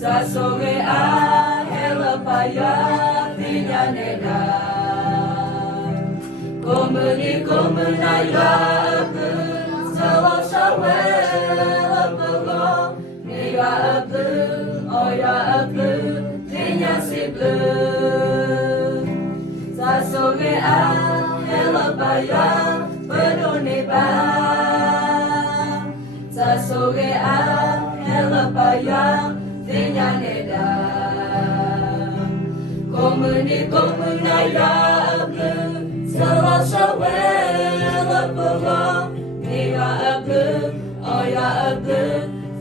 ta soge a hela paya tinya neda komuni komunaya abu selo shawe abu niga abu oya abu tinya siblu ta soge a hela paya pedoniba ta soge a hela paya tinya neda komuni komunaya abu selo shawe abu niga abu oya abu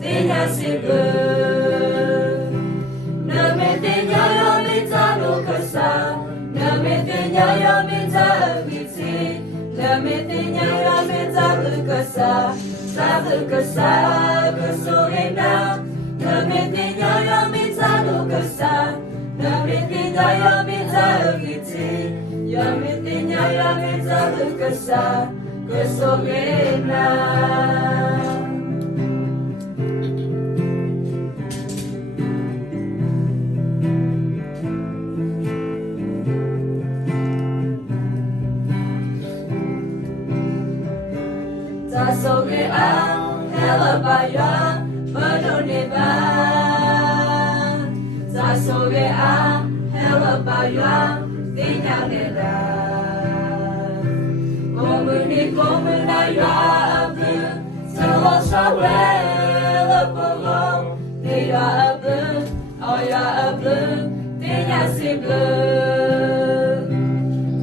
tinya siblu nametinya yo mitano kasa nametinya yo mitagiti nametinya yo mitagukasa sagukasa kusurina nametinya yo mitano kasa nametinya yo mitagiti nametinya yo mitagukasa kusurina ta soge a hela paya pedoniba ta soge a hela paya tinya neda komuni komunaya abu selo shawe abu niga abu oya abu tinya siblu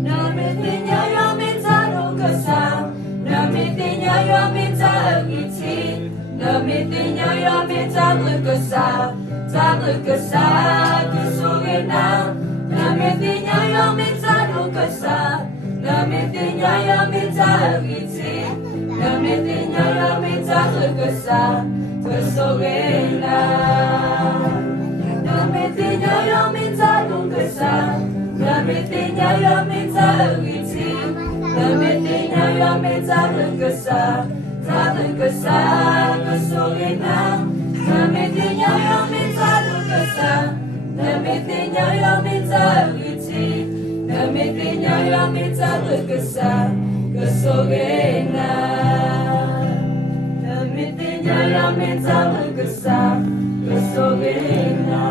nametinya yo mitano kasa nametinya yo mitagiti nametinya yo mitagukasa tagukasa kusugina nametinya yo mitagukasa nametinya yo mitagiti nametinya yo mitagukasa kusugina nametinya yo mitagukasa nametinya yo mitagiti nametinya yo mitagukasa tagukasa kusugina nametinya yo mitagukasa nametinya yo mitagiti nametinya yo mitagukasa kusugina nametinya yo mitagukasa kusugina